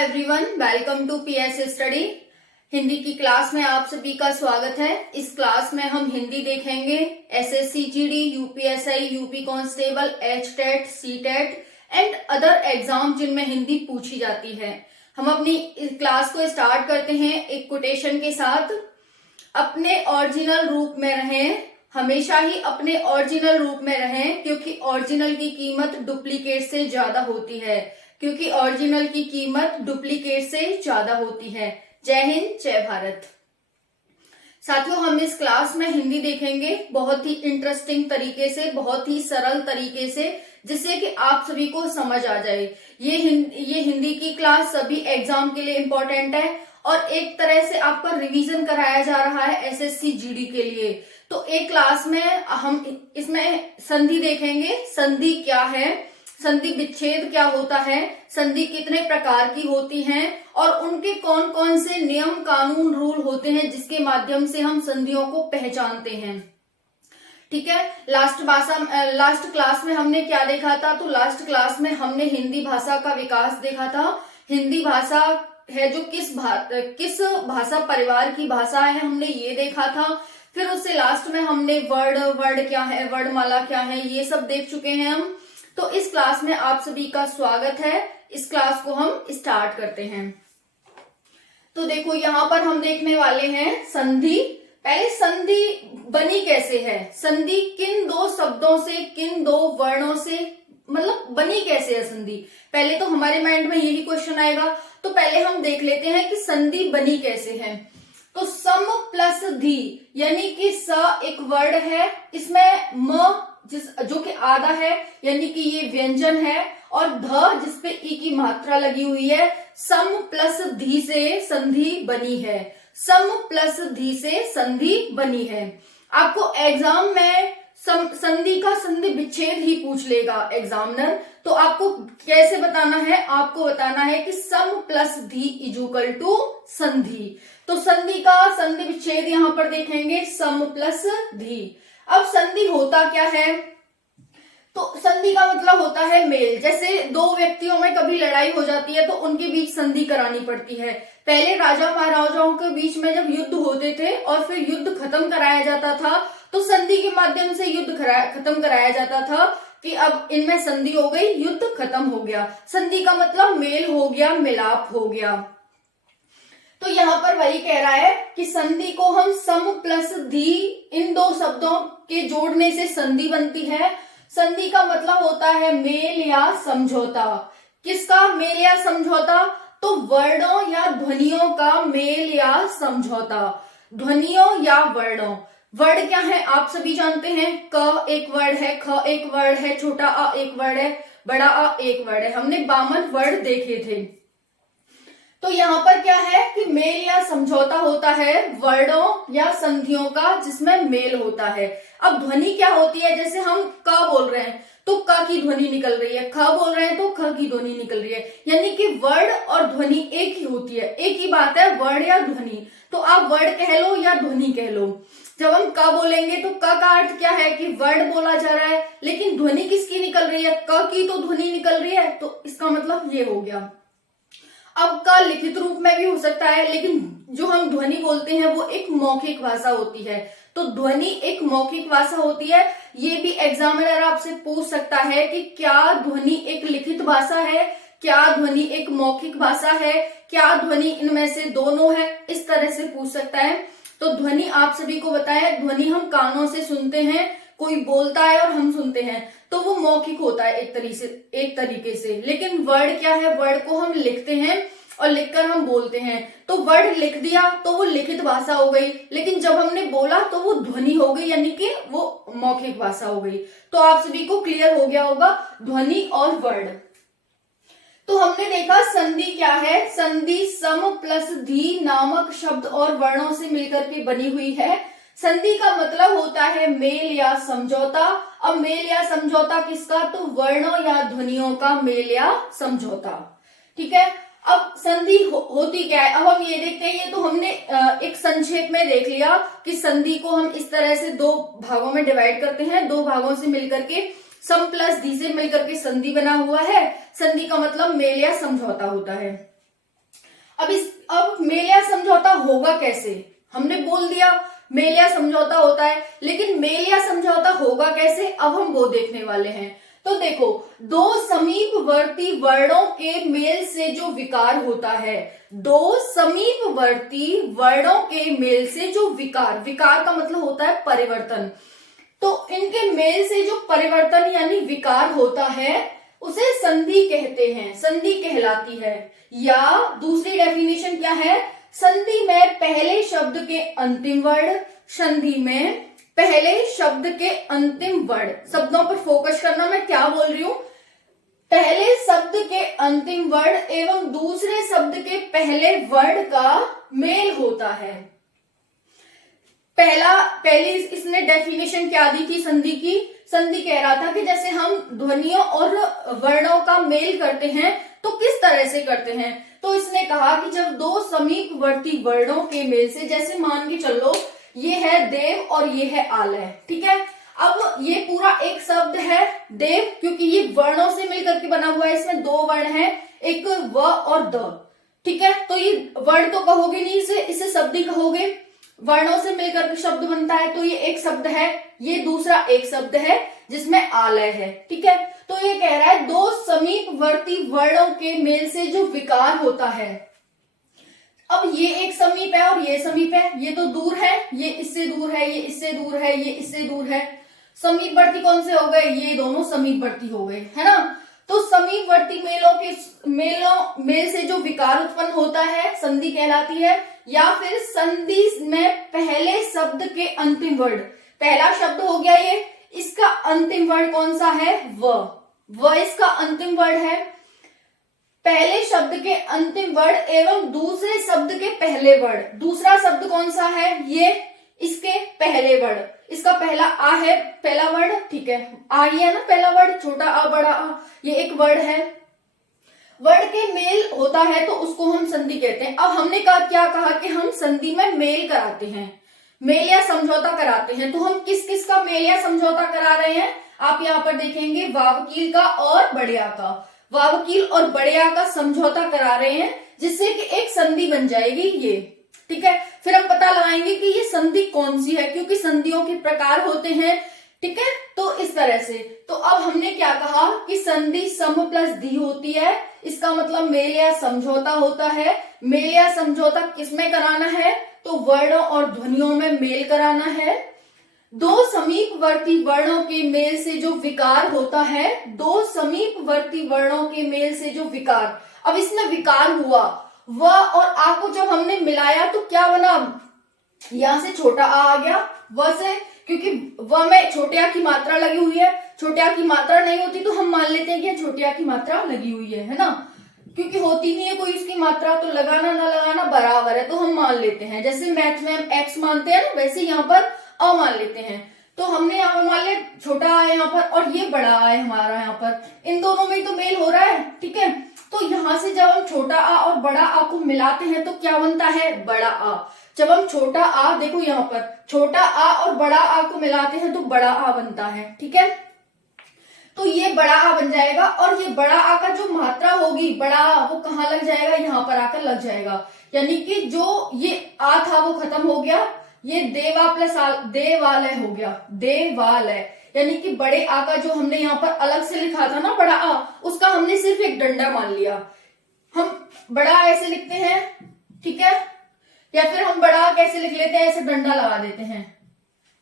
Everyone, welcome to PS study. Hindi की class में आप सभी का स्वागत है। इस क्लास में हम हिंदी देखेंगे SSC GD, UPSI, UP constable, HTET, CTET and other exam जिनमें हिंदी पूछी जाती है। हम अपनी इस क्लास को स्टार्ट करते हैं एक कोटेशन के साथ। अपने ओरिजिनल रूप में रहें, हमेशा ही अपने ओरिजिनल रूप में रहें, क्योंकि ओरिजिनल की कीमत डुप्लीकेट से ज्यादा होती है। क्योंकि ओरिजिनल की कीमत डुप्लीकेट से ज्यादा होती है। जय हिंद, जय भारत। साथियों, हम इस क्लास में हिंदी देखेंगे बहुत ही इंटरेस्टिंग तरीके से, बहुत ही सरल तरीके से, जिससे कि आप सभी को समझ आ जाए। ये हिंदी की क्लास सभी एग्जाम के लिए इम्पोर्टेंट है और एक तरह से आपका रिवीजन कराया जा रहा है एसएससी जीडी के लिए। तो एक क्लास में हम इसमें संधि देखेंगे। संधि क्या है, संधि विच्छेद क्या होता है, संधि कितने प्रकार की होती हैं और उनके कौन कौन से नियम, कानून, रूल होते हैं जिसके माध्यम से हम संधियों को पहचानते हैं। ठीक है। लास्ट क्लास में हमने क्या देखा था? तो लास्ट क्लास में हमने हिंदी भाषा का विकास देखा था। हिंदी भाषा है जो किस भाषा परिवार की भाषा है, हमने ये देखा था। फिर उससे लास्ट में हमने वर्ड क्या है, वर्णमाला क्या है, ये सब देख चुके हैं हम। तो इस क्लास में आप सभी का स्वागत है। इस क्लास को हम स्टार्ट करते हैं। तो देखो, यहाँ पर हम देखने वाले हैं संधि। पहले संधि बनी कैसे है, संधि किन दो शब्दों से, किन दो वर्णों से, मतलब बनी कैसे है संधि। पहले तो हमारे माइंड में यही क्वेश्चन आएगा। तो पहले हम देख लेते हैं कि संधि बनी कैसे है। तो सम प्लस धी, यानी कि स एक वर्ड है, इसमें म जो कि आधा है, यानी कि ये व्यंजन है, और ध जिसपे ई की मात्रा लगी हुई है। सम प्लस धी से संधि बनी है। सम प्लस धी से संधि बनी है। आपको एग्जाम में संधि का संधि विच्छेद ही पूछ लेगा एग्जामिनर। तो आपको कैसे बताना है? आपको बताना है कि सम प्लस धी इजुकल टू संधि। तो संधि का संधि विच्छेद यहां पर देखेंगे, सम प्लस धी। अब संधि होता क्या है? तो संधि का मतलब होता है मेल। जैसे दो व्यक्तियों में कभी लड़ाई हो जाती है तो उनके बीच संधि करानी पड़ती है। पहले राजा महाराजाओं के बीच में जब युद्ध होते थे और फिर युद्ध खत्म कराया जाता था, तो संधि के माध्यम से युद्ध खत्म कराया जाता था कि अब इनमें संधि हो गई, युद्ध खत्म हो गया। संधि का मतलब मेल हो गया, मिलाप हो गया। तो यहाँ पर वही कह रहा है कि संधि को हम सम प्लस धी, इन दो शब्दों के जोड़ने से संधि बनती है। संधि का मतलब होता है मेल या समझौता। किसका मेल या समझौता? तो वर्णों या ध्वनियों का मेल या समझौता। ध्वनियों या वर्णों। वर्ड क्या है आप सभी जानते हैं। क एक वर्ड है, ख एक वर्ड है, छोटा अ एक वर्ड है, बड़ा अ एक वर्ड है। हमने 52 वर्ड देखे थे। तो यहाँ पर क्या है कि मेल या समझौता होता है वर्णों या संधियों का जिसमें मेल होता है। अब ध्वनि क्या होती है? जैसे हम क बोल रहे हैं तो क की ध्वनि निकल रही है, ख बोल रहे हैं तो ख की ध्वनि निकल रही है, यानी कि वर्ड और ध्वनि एक ही होती है। एक ही बात है, वर्ड या ध्वनि। तो आप वर्ड कह लो या ध्वनि कह लो। जब हम क बोलेंगे तो क का अर्थ क्या है कि वर्ड बोला जा रहा है, लेकिन ध्वनि किसकी निकल रही है? क की तो ध्वनि निकल रही है। तो इसका मतलब ये हो गया। अब का लिखित रूप में भी हो सकता है, लेकिन जो हम ध्वनि बोलते हैं वो एक मौखिक भाषा होती है। तो ध्वनि एक मौखिक भाषा होती है। ये भी एग्जामिनर आपसे पूछ सकता है कि क्या ध्वनि एक लिखित भाषा है, क्या ध्वनि एक मौखिक भाषा है, क्या ध्वनि इनमें से दोनों है, इस तरह से पूछ सकता है। तो ध्वनि आप सभी को बताया, ध्वनि हम कानों से सुनते हैं, कोई बोलता है और हम सुनते हैं, तो वो मौखिक होता है एक तरीके से। लेकिन वर्ड क्या है? वर्ड को हम लिखते हैं और लिखकर हम बोलते हैं। तो वर्ड लिख दिया तो वो लिखित भाषा हो गई, लेकिन जब हमने बोला तो वो ध्वनि हो गई, यानी कि वो मौखिक भाषा हो गई। तो आप सभी को क्लियर हो गया होगा ध्वनि और वर्ड। तो हमने देखा संधि क्या है। संधि सम प्लस धी नामक शब्द और वर्णों से मिलकर के बनी हुई है। संधि का मतलब होता है मेल या समझौता। अब मेल या समझौता किसका? तो वर्णों या ध्वनियों का मेल या समझौता। ठीक है। अब संधि होती क्या है, अब हम ये देखते हैं। ये तो हमने एक संक्षेप में देख लिया कि संधि को हम इस तरह से दो भागों में डिवाइड करते हैं। दो भागों से मिलकर के सम प्लस धी से मिलकर के संधि बना हुआ है। संधि का मतलब मेल या समझौता होता है। अब मेल या समझौता होगा कैसे? हमने बोल दिया मेल या समझौता होता है, लेकिन मेल या समझौता होगा कैसे, अब हम वो देखने वाले हैं। तो देखो, दो समीपवर्ती वर्णों के मेल से जो विकार होता है, दो समीपवर्ती वर्णों के मेल से जो विकार का मतलब होता है परिवर्तन, तो इनके मेल से जो परिवर्तन यानी विकार होता है उसे संधि कहते हैं, संधि कहलाती है। या दूसरी डेफिनेशन क्या है? संधि में पहले शब्द के अंतिम वर्ण, संधि में पहले शब्द के अंतिम वर्ण, शब्दों पर फोकस करना, मैं क्या बोल रही हूं, पहले शब्द के अंतिम वर्ण एवं दूसरे शब्द के पहले वर्ण का मेल होता है। पहली इसने डेफिनेशन क्या दी थी संधि की? संधि कह रहा था कि जैसे हम ध्वनियों और वर्णों का मेल करते हैं तो किस तरह से करते हैं, तो इसने कहा कि जब दो समीपवर्ती वर्णों के मेल से, जैसे मान के चलो ये है देव और ये है आलय, ठीक है। अब ये पूरा एक शब्द है देव, क्योंकि ये वर्णों से मिलकर के बना हुआ है, इसमें दो वर्ण है, एक व और द, ठीक है। तो ये वर्ण तो कहोगे नहीं, इसे शब्द ही कहोगे, वर्णों से मिलकर के शब्द बनता है, तो ये एक शब्द है, ये दूसरा एक शब्द है जिसमें आलय है, ठीक है। तो ये कह रहा है दो समीपवर्ती वर्णों के मेल से जो विकार होता है, अब ये एक समीप है और ये समीप है, ये तो दूर है, ये इससे दूर है, ये इससे दूर है, ये इससे दूर है, समीपवर्ती कौन से हो गए? ये दोनों समीपवर्ती हो गए, है ना। तो समीपवर्ती मेल से जो विकार उत्पन्न होता है संधि कहलाती है। या फिर संधि में पहले शब्द के अंतिम वर्ण, पहला शब्द हो गया ये, इसका अंतिम वर्ण कौन सा है? व इसका अंतिम वर्ण है, पहले शब्द के अंतिम वर्ण एवं दूसरे शब्द के पहले वर्ण, दूसरा शब्द कौन सा है? ये इसके पहले वर्ण, इसका पहला आ है, पहला वर्ण, ठीक है, आ ही है ना पहला वर्ण, छोटा आ बड़ा आ, ये एक वर्ण है, वर्ण के मेल होता है तो उसको हम संधि कहते हैं। अब हमने क्या कहा कि हम संधि में मेल कराते हैं, मेल या समझौता कराते हैं, तो हम किस किस का मेल या समझौता करा रहे हैं? आप यहाँ पर देखेंगे वावकील का और बड़े आ का, वावकील और बड़े आ का समझौता करा रहे हैं, जिससे कि एक संधि बन जाएगी ये, ठीक है। फिर हम पता लगाएंगे कि ये संधि कौन सी है, क्योंकि संधियों के प्रकार होते हैं, ठीक है। तो इस तरह से, तो अब हमने क्या कहा कि संधि सम प्लस धी होती है, इसका मतलब मेल या समझौता होता है। मेल या समझौता किसमें कराना है? तो वर्णों और ध्वनियों में मेल कराना है। दो समीपवर्ती वर्णों के मेल से जो विकार होता है, दो समीपवर्ती वर्णों के मेल से जो विकार, अब इसमें विकार हुआ, व और आ को जब हमने मिलाया तो क्या बना? यहां से छोटा आ गया व से, क्योंकि व में छोटे आ की मात्रा लगी हुई है, छोटे आ की मात्रा नहीं होती तो हम मान लेते हैं कि छोटे आ की मात्रा लगी हुई है ना, क्योंकि होती नहीं है कोई इसकी मात्रा, तो लगाना ना लगाना बराबर है, तो हम मान लेते हैं। जैसे मैथ में हम एक्स मानते हैं ना, वैसे यहाँ पर अ मान लेते हैं। तो हमने यहाँ पर मान लिया छोटा आ है यहाँ पर और ये बड़ा आ है हमारा यहाँ पर, इन दोनों में तो मेल हो रहा है, ठीक है। तो यहाँ से जब हम छोटा आ और बड़ा आ को मिलाते हैं तो क्या बनता है? बड़ा आ। जब हम छोटा आ, देखो यहाँ पर छोटा आ और बड़ा आ को मिलाते हैं तो बड़ा आ बनता है, ठीक है। तो ये बड़ा आ बन जाएगा, और ये बड़ा आ का जो मात्रा होगी बड़ा आ, वो कहाँ लग जाएगा? यहाँ पर आकर लग जाएगा, यानी कि जो ये आ था वो खत्म हो गया, ये देवा प्लस देवालय हो गया, देवालय, यानी कि बड़े आ का जो हमने यहाँ पर अलग से लिखा था ना बड़ा आ, उसका हमने सिर्फ एक डंडा मान लिया। हम बड़ा आ ऐसे लिखते हैं, ठीक है, या फिर हम बड़ा आ कैसे लिख लेते हैं? ऐसे डंडा लगा देते हैं,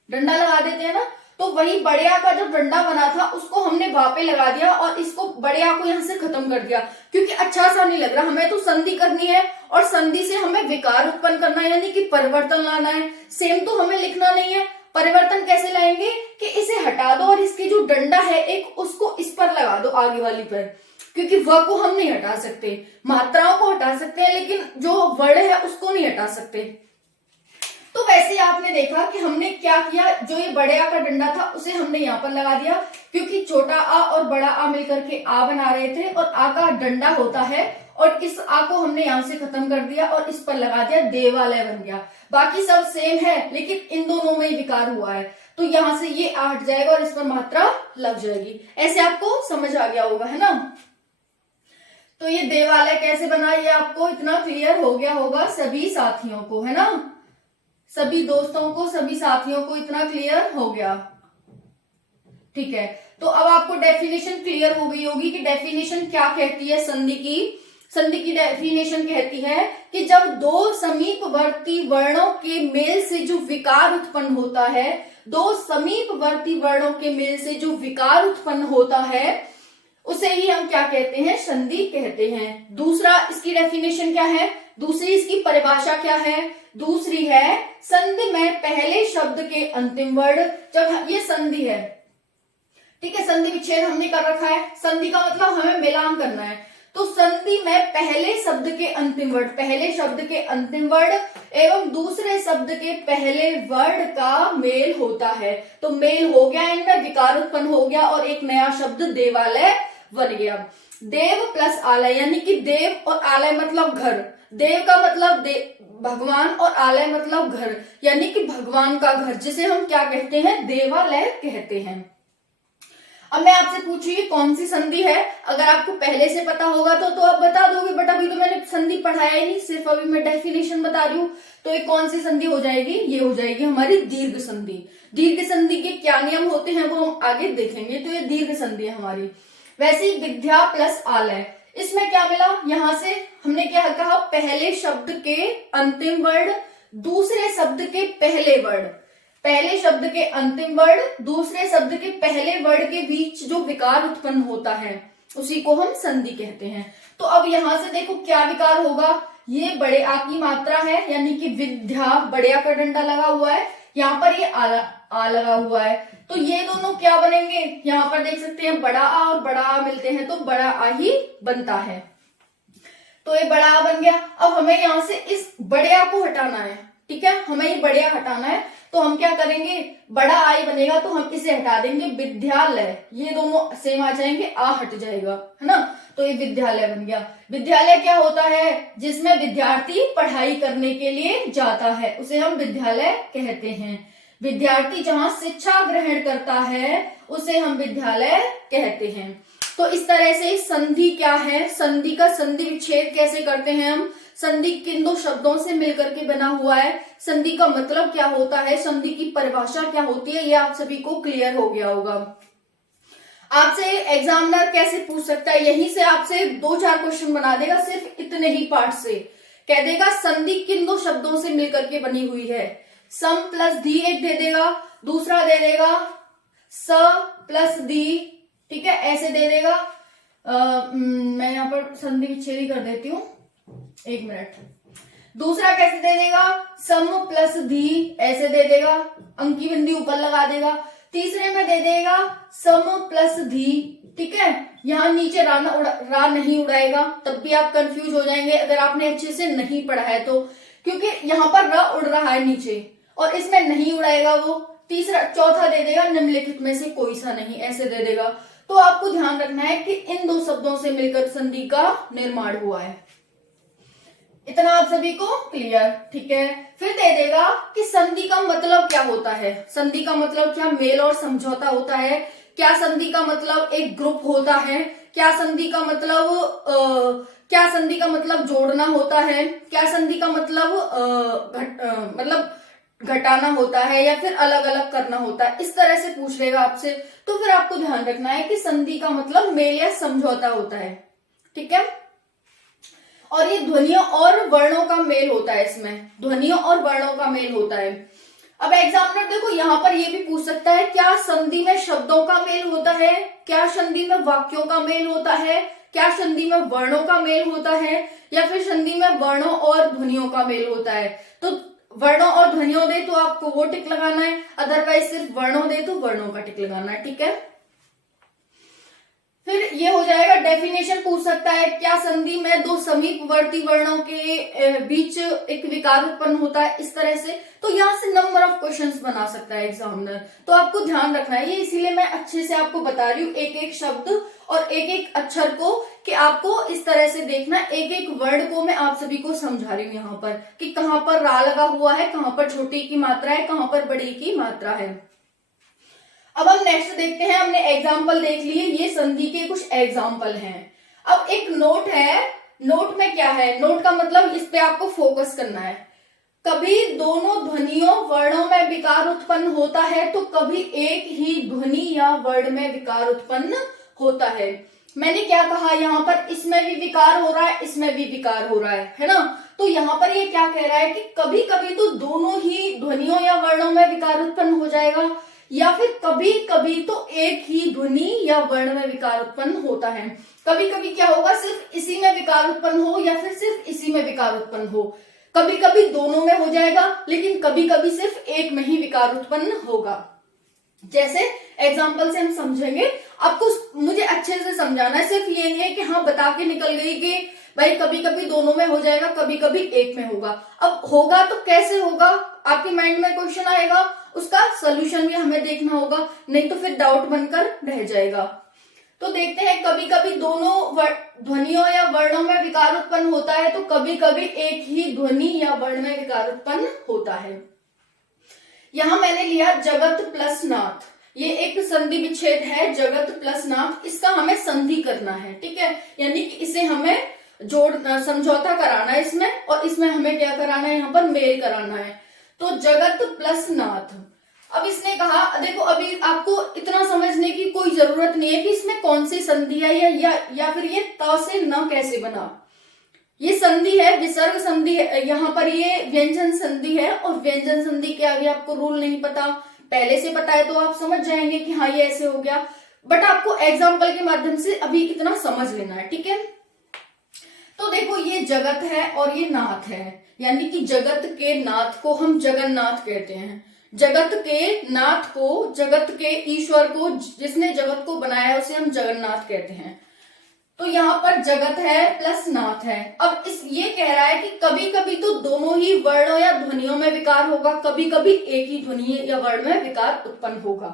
डंडा लगा देते हैं ना। तो वही बड़े आ का जो डंडा बना था उसको हमने वहां पे लगा दिया और इसको बड़े आ को यहाँ से खत्म कर दिया, क्योंकि अच्छा सा नहीं लग रहा, हमें तो संधि करनी है और संधि से हमें विकार उत्पन्न करना है, यानी कि परिवर्तन लाना है। सेम तो हमें लिखना नहीं है, परिवर्तन कैसे लाएंगे कि इसे हटा दो और इसकी जो डंडा है एक, उसको इस पर लगा दो, आगे वाली पर, क्योंकि व को हम नहीं हटा सकते, मात्राओं को हटा सकते हैं लेकिन जो वर्ण है उसको नहीं हटा सकते। तो वैसे आपने देखा कि हमने क्या किया, जो ये बड़े आ का डंडा था उसे हमने यहाँ पर लगा दिया, क्योंकि छोटा आ और बड़ा आ मिलकर के आ बना रहे थे और आ का डंडा होता है, और इस आ को हमने यहाँ से खत्म कर दिया और इस पर लगा दिया, देवालय बन गया। बाकी सब सेम है लेकिन इन दोनों में विकार हुआ है, तो यहाँ से ये आ हट जाएगा और इस पर मात्रा लग जाएगी। ऐसे आपको समझ आ गया होगा, है ना। तो ये देवालय कैसे बना, ये आपको इतना क्लियर हो गया होगा सभी साथियों को, है ना, सभी दोस्तों को, सभी साथियों को इतना क्लियर हो गया। ठीक है, तो अब आपको डेफिनेशन क्लियर हो गई होगी कि डेफिनेशन क्या कहती है संधि की। संधि की डेफिनेशन कहती है कि जब दो समीपवर्ती वर्णों के मेल से जो विकार उत्पन्न होता है, दो समीपवर्ती वर्णों के मेल से जो विकार उत्पन्न होता है, उसे ही हम क्या कहते हैं, संधि कहते हैं। दूसरा इसकी डेफिनेशन क्या है, दूसरी इसकी परिभाषा क्या है, दूसरी है संधि में पहले शब्द के अंतिम वर्ण, जब ये संधि है, ठीक है, संधि विच्छेद हमने कर रखा है, संधि का मतलब हमें मिलान करना है, तो संधि में पहले शब्द के अंतिम वर्ण, पहले शब्द के अंतिम वर्ण एवं दूसरे शब्द के पहले वर्ण का मेल होता है। तो मेल हो गया, इनमें विकार उत्पन्न हो गया और एक नया शब्द देवालय बन गया। देव प्लस आलय, यानी कि देव और आलय मतलब घर, देव का मतलब भगवान और आलय मतलब घर, यानी कि भगवान का घर, जिसे हम क्या कहते हैं, देवालय कहते हैं। अब मैं आपसे पूछ रही हूँ कौन सी संधि है, अगर आपको पहले से पता होगा तो आप बता दोगे, बट अभी तो मैंने संधि पढ़ाया ही नहीं, सिर्फ अभी मैं डेफिनेशन बता रही हूँ। तो ये कौन सी संधि हो जाएगी, ये हो जाएगी हमारी दीर्घ संधि। दीर्घ संधि के क्या नियम होते हैं वो हम आगे देखेंगे, तो ये दीर्घ संधि है हमारी। वैसे ही विद्या प्लस आलय, इसमें क्या मिला, यहां से हमने क्या कहा, पहले शब्द के अंतिम वर्ण दूसरे शब्द के पहले वर्ण, पहले शब्द के अंतिम वर्ण दूसरे शब्द के पहले वर्ण के बीच जो विकार उत्पन्न होता है उसी को हम संधि कहते हैं। तो अब यहां से देखो क्या विकार होगा, ये बड़े आ की मात्रा है, यानी कि विद्या, बड़े आ का डंडा लगा हुआ है, यहाँ पर ये आ लगा हुआ है, तो ये दोनों क्या बनेंगे, यहाँ पर देख सकते हैं बड़ा आ और बड़ा आ मिलते हैं तो बड़ा आ ही बनता है, तो ये बड़ा आ बन गया। अब हमें यहाँ से इस बड़े आ को हटाना है, ठीक है, हमें ये बड़े आ हटाना है, तो हम क्या करेंगे, बड़ा आई बनेगा तो हम इसे हटा देंगे, विद्यालय, ये दोनों सेम आ जाएंगे, आ हट जाएगा, है ना, तो ये विद्यालय बन गया। विद्यालय क्या होता है, जिसमें विद्यार्थी पढ़ाई करने के लिए जाता है, उसे हम विद्यालय कहते हैं। विद्यार्थी जहां शिक्षा ग्रहण करता है उसे हम विद्यालय कहते हैं। तो इस तरह से संधि क्या है, संधि का संधि विच्छेद कैसे करते हैं हम, संधि किन दो शब्दों से मिलकर के बना हुआ है, संधि का मतलब क्या होता है, संधि की परिभाषा क्या होती है, ये आप सभी को क्लियर हो गया होगा। आपसे एग्जामिनर कैसे पूछ सकता है, यहीं से आपसे 2-4 क्वेश्चन बना देगा, सिर्फ इतने ही पार्ट से कह देगा संधि किन दो शब्दों से मिलकर के बनी हुई है, सम प्लस धी एक दे देगा, दूसरा दे देगा स प्लस दी, ठीक है, ऐसे दे देगा। मैं यहाँ पर संधि विच्छेद ही कर देती हूँ, 1 मिनट। दूसरा कैसे दे देगा, सम प्लस धी ऐसे दे देगा, अंक की बिंदी ऊपर लगा देगा। तीसरे में दे देगा सम प्लस धी, ठीक है, यहाँ नीचे रा नहीं उड़ाएगा, तब भी आप कंफ्यूज हो जाएंगे अगर आपने अच्छे से नहीं पढ़ा है तो, क्योंकि यहाँ पर रा उड़ रहा है नीचे और इसमें नहीं उड़ाएगा वो। चौथा दे देगा निम्नलिखित में से कोई सा नहीं, ऐसे दे देगा। तो आपको ध्यान रखना है कि इन दो शब्दों से मिलकर संधि का निर्माण हुआ है। इतना आप सभी को क्लियर, ठीक है। फिर दे देगा कि संधि का मतलब क्या होता है, संधि का मतलब क्या मेल और समझौता होता है, क्या संधि का मतलब एक ग्रुप होता है, क्या संधि का मतलब जोड़ना होता है, क्या संधि का मतलब घटाना होता है या फिर अलग अलग करना होता है, इस तरह से पूछ लेगा आपसे। तो फिर आपको ध्यान रखना है कि संधि का मतलब मेल या समझौता होता है, ठीक है। और ये ध्वनियों और वर्णों का मेल होता है, इसमें ध्वनियों और वर्णों का मेल होता है। अब एग्जामिनर देखो यहाँ पर ये भी पूछ सकता है, क्या संधि में शब्दों का मेल होता है, क्या संधि में वाक्यों का मेल होता है, क्या संधि में वर्णों का मेल होता है, या फिर संधि में वर्णों और ध्वनियों का मेल होता है। तो वर्णों और ध्वनियों दे तो आपको वो टिक लगाना है, अदरवाइज सिर्फ वर्णों दे तो वर्णों का टिक लगाना है, ठीक है। फिर ये हो जाएगा, डेफिनेशन पूछ सकता है, क्या संधि में दो समीपवर्ती वर्णों के बीच एक विकार उत्पन्न होता है, इस तरह से। तो यहाँ से नंबर ऑफ क्वेश्चंस बना सकता है एग्जामिनर, तो आपको ध्यान रखना है, ये इसीलिए मैं अच्छे से आपको बता रही हूँ एक एक शब्द और एक एक अक्षर को, कि आपको इस तरह से देखना, एक एक वर्ड को मैं आप सभी को समझा रही हूँ यहाँ पर, कि कहाँ पर रा लगा हुआ है, कहाँ पर छोटी की मात्रा है, कहाँ पर बड़ी की मात्रा है। अब हम नेक्स्ट देखते हैं, हमने एग्जाम्पल देख लिए, ये संधि के कुछ एग्जाम्पल हैं। अब एक नोट है, नोट में क्या है, नोट का मतलब इस पे आपको फोकस करना है। कभी दोनों ध्वनियों वर्णों में विकार उत्पन्न होता है तो कभी एक ही ध्वनि या वर्ण में विकार उत्पन्न होता है। मैंने क्या कहा, यहाँ पर इसमें भी विकार हो रहा है, इसमें भी विकार हो रहा है ना। तो यहाँ पर ये क्या कह रहा है कि कभी कभी तो दोनों ही ध्वनियों या वर्णों में विकार उत्पन्न हो जाएगा, या फिर कभी कभी तो एक ही ध्वनि या वर्ण में विकार उत्पन्न होता है। कभी कभी क्या होगा, सिर्फ इसी में विकार उत्पन्न हो या फिर सिर्फ इसी में विकार उत्पन्न हो। कभी कभी दोनों में हो जाएगा, लेकिन कभी कभी सिर्फ एक में ही विकार उत्पन्न होगा। जैसे एग्जाम्पल से हम समझेंगे, आपको मुझे अच्छे से समझाना है, सिर्फ ये नहीं है कि हाँ बता के निकल गई कि भाई कभी कभी दोनों में हो जाएगा, कभी कभी एक में होगा। अब होगा तो कैसे होगा, आपके माइंड में क्वेश्चन आएगा, उसका सोल्यूशन भी हमें देखना होगा, नहीं तो फिर डाउट बनकर रह जाएगा। तो देखते हैं, कभी कभी दोनों ध्वनियों या वर्णों में विकार उत्पन्न होता है तो कभी कभी एक ही ध्वनि या वर्ण में विकार उत्पन्न होता है। यहां मैंने लिया जगत प्लस नाथ, ये एक संधि विच्छेद है, जगत प्लस नाथ, इसका हमें संधि करना है, ठीक है, यानी कि इसे हमें जोड़ना, समझौता कराना है इसमें, और इसमें हमें क्या कराना है, यहाँ पर मेल कराना है। तो जगत प्लस नाथ, अब इसने कहा, देखो अभी आपको इतना समझने की कोई जरूरत नहीं है कि इसमें कौन सी संधि है या फिर ये त से न कैसे बना। ये संधि है, विसर्ग संधि है, यहाँ पर ये व्यंजन संधि है, और व्यंजन संधि के आगे आपको रूल नहीं पता, पहले से पता है तो आप समझ जाएंगे कि हाँ ये ऐसे हो गया, बट आपको एग्जाम्पल के माध्यम से अभी इतना समझ लेना है, ठीक है। तो देखो ये जगत है और ये नाथ है, यानी कि जगत के नाथ को हम जगन्नाथ कहते हैं। जगत के नाथ को, जगत के ईश्वर को, जिसने जगत को बनाया है, उसे हम जगन्नाथ कहते हैं। तो यहाँ पर जगत है प्लस नाथ है। अब ये कह रहा है कि कभी कभी तो दोनों ही वर्णों या ध्वनियों में विकार होगा, कभी कभी एक ही ध्वनि या वर्ण में विकार उत्पन्न होगा।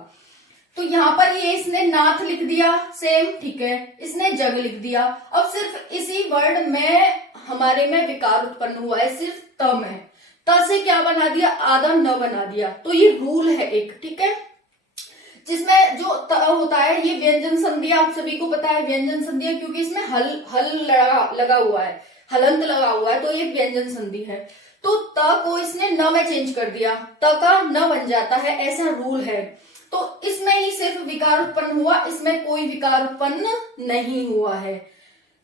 तो यहाँ पर ये इसने नाथ लिख दिया, सेम, ठीक है, इसने जग लिख दिया। अब सिर्फ इसी वर्ड में हमारे में विकार उत्पन्न हुआ है, सिर्फ त में, त से क्या बना दिया, आधा न बना दिया। तो ये रूल है एक, ठीक है, जिसमें जो त होता है ये व्यंजन संधि, आप सभी को पता है व्यंजन संधि है, क्योंकि इसमें हल लगा हुआ है, हलंत लगा हुआ है, तो ये व्यंजन संधि है। तो त को इसने न में चेंज कर दिया, त का न बन जाता है, ऐसा रूल है। तो इसमें ही सिर्फ विकार उत्पन्न हुआ, इसमें कोई विकार उत्पन्न नहीं हुआ है।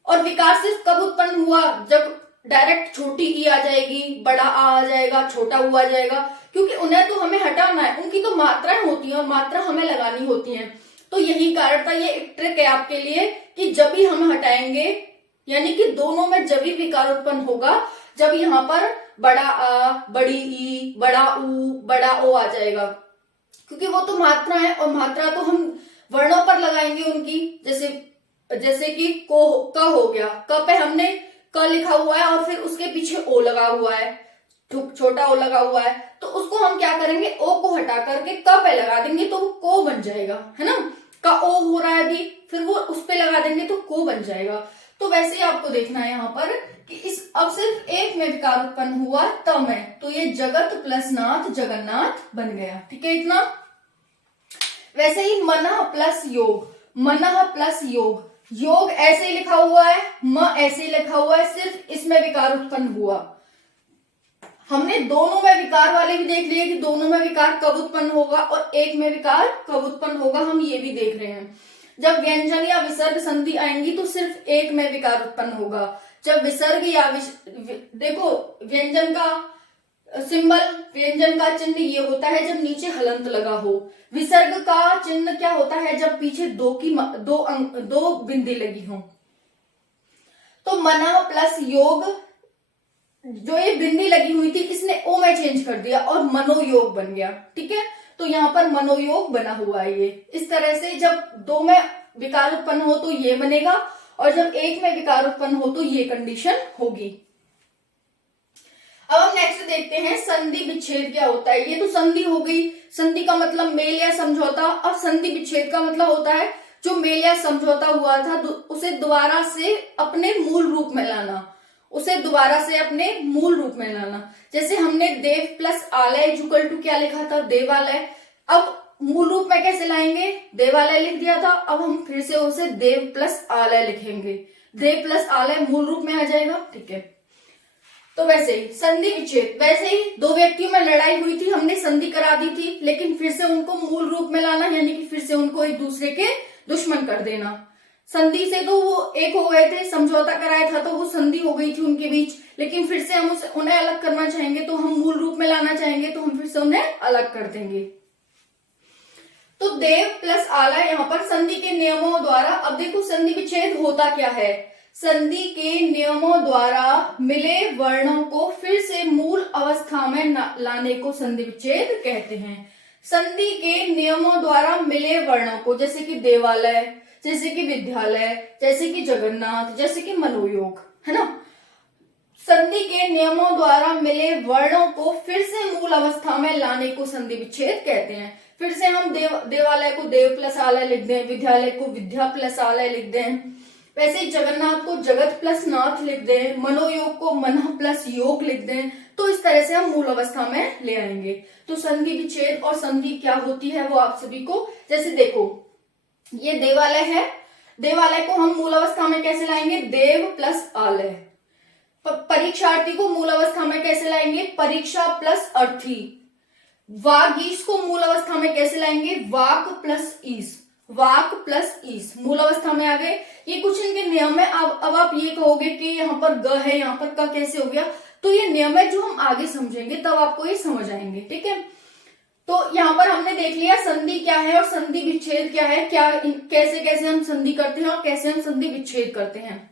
और विकार सिर्फ कब उत्पन्न हुआ, जब डायरेक्ट छोटी ई आ जाएगी, बड़ा आ जाएगा, छोटा ऊ आ जाएगा, क्योंकि उन्हें तो हमें हटाना है, उनकी तो मात्राएं होती हैं और मात्रा हमें लगानी होती है। तो यही कारण था, ये एक ट्रिक है आपके लिए कि जब भी हम हटाएंगे, यानी कि दोनों में जब भी विकार उत्पन्न होगा, जब यहाँ पर बड़ा आ, बड़ी ई, बड़ा ऊ, बड़ा ओ आ जाएगा, क्योंकि वो तो मात्रा है, और मात्रा तो हम वर्णों पर लगाएंगे उनकी, जैसे कि क हो गया, क पे हमने क लिखा हुआ है और फिर उसके पीछे ओ लगा हुआ है, छोटा ओ लगा हुआ है, तो उसको हम क्या करेंगे, ओ को हटा करके क पे लगा देंगे तो वो को बन जाएगा, है ना। का ओ हो रहा है अभी, फिर वो उस पे लगा देंगे तो को बन जाएगा। तो वैसे ही आपको देखना है यहाँ पर कि इस अब सिर्फ एक में विकार उत्पन्न हुआ त में, तो ये जगत प्लस नाथ जगन्नाथ बन गया, ठीक है इतना। वैसे ही मनः प्लस योग, मनः प्लस योग, योग ऐसे ही लिखा हुआ है, म ऐसे ही लिखा हुआ है, सिर्फ इसमें विकार उत्पन्न हुआ। हमने दोनों में विकार वाले भी देख लिए कि दोनों में विकार कब उत्पन्न होगा और एक में विकार कब उत्पन्न होगा, हम ये भी देख रहे हैं। जब व्यंजन या विसर्ग संधि आएंगी तो सिर्फ एक में विकार उत्पन्न होगा। जब विसर्ग या देखो व्यंजन का सिंबल, व्यंजन का चिन्ह ये होता है जब नीचे हलंत लगा हो। विसर्ग का चिन्ह क्या होता है, जब पीछे दो बिंदी लगी हो। तो मनः प्लस योग, जो ये बिंदी लगी हुई थी इसने ओ में चेंज कर दिया और मनोयोग बन गया, ठीक है। तो यहाँ पर मनोयोग बना हुआ है। ये इस तरह से जब दो में विकार उत्पन्न हो तो ये बनेगा, और जब एक में विकार उत्पन्न हो तो ये कंडीशन होगी। अब हम नेक्स्ट देखते हैं संधि विच्छेद क्या होता है। ये तो संधि हो गई, संधि का मतलब मेल या समझौता। अब संधि विच्छेद का मतलब होता है जो मेल या समझौता हुआ था उसे दोबारा से अपने मूल रूप में लाना, उसे दोबारा से अपने मूल रूप में लाना। जैसे हमने देव प्लस आलय इक्वल टू क्या लिखा था, देवालय। अब मूल रूप में कैसे लाएंगे, देवालय लिख दिया था, अब हम फिर से उसे देव प्लस आलय लिखेंगे। देव प्लस आलय मूल रूप में आ जाएगा। ठीक है, तो वैसे ही संधि विच्छेद, वैसे ही दो व्यक्तियों में लड़ाई हुई थी, हमने संधि करा दी थी, लेकिन फिर से उनको मूल रूप में लाना, यानी कि फिर से उनको एक दूसरे के दुश्मन कर देना। संधि से तो वो एक हो गए थे, समझौता कराया था तो वो संधि हो गई थी उनके बीच, लेकिन फिर से हम उन्हें अलग करना चाहेंगे, तो हम मूल रूप में लाना चाहेंगे तो हम फिर से उन्हें अलग कर देंगे। तो देव प्लस आलय यहाँ पर संधि के नियमों द्वारा, अब देखो संधि विच्छेद होता क्या है, संधि के नियमों द्वारा मिले वर्णों को फिर से मूल अवस्था में लाने को संधि विच्छेद कहते हैं। संधि के नियमों द्वारा मिले वर्णों को, जैसे कि देवालय, जैसे कि विद्यालय, जैसे कि जगन्नाथ, जैसे कि मनोयोग, है ना। संधि के नियमों द्वारा मिले वर्णों को फिर से मूल अवस्था में लाने को संधि विच्छेद कहते हैं। फिर से हम देवालय को देव प्लस आलय लिख दें, विद्यालय को विद्या प्लस आलय लिख दें, वैसे ही जगन्नाथ को जगत प्लस नाथ लिख दें, मनोयोग को मन प्लस योग लिख दें, तो इस तरह से हम मूल अवस्था में ले आएंगे। तो संधि विच्छेद और संधि क्या होती है वो आप सभी को, जैसे देखो ये देवालय है, देवालय को हम मूल अवस्था में कैसे लाएंगे, देव प्लस आलय। परीक्षार्थी को मूल अवस्था में कैसे लाएंगे, परीक्षा प्लस अर्थी। वागीश को मूल अवस्था में कैसे लाएंगे, वाक प्लस ईस, वाक प्लस ईस मूल अवस्था में आ गए। ये कुछ इनके नियम है। अब आप ये कहोगे कि यहाँ पर ग है, यहाँ पर क कैसे हो गया, तो ये नियम है जो हम आगे समझेंगे, तब आपको ये समझ आएंगे। ठीक है, तो यहाँ पर हमने देख लिया संधि क्या है और संधि विच्छेद क्या है, क्या कैसे कैसे हम संधि करते हैं और कैसे हम संधि विच्छेद करते हैं।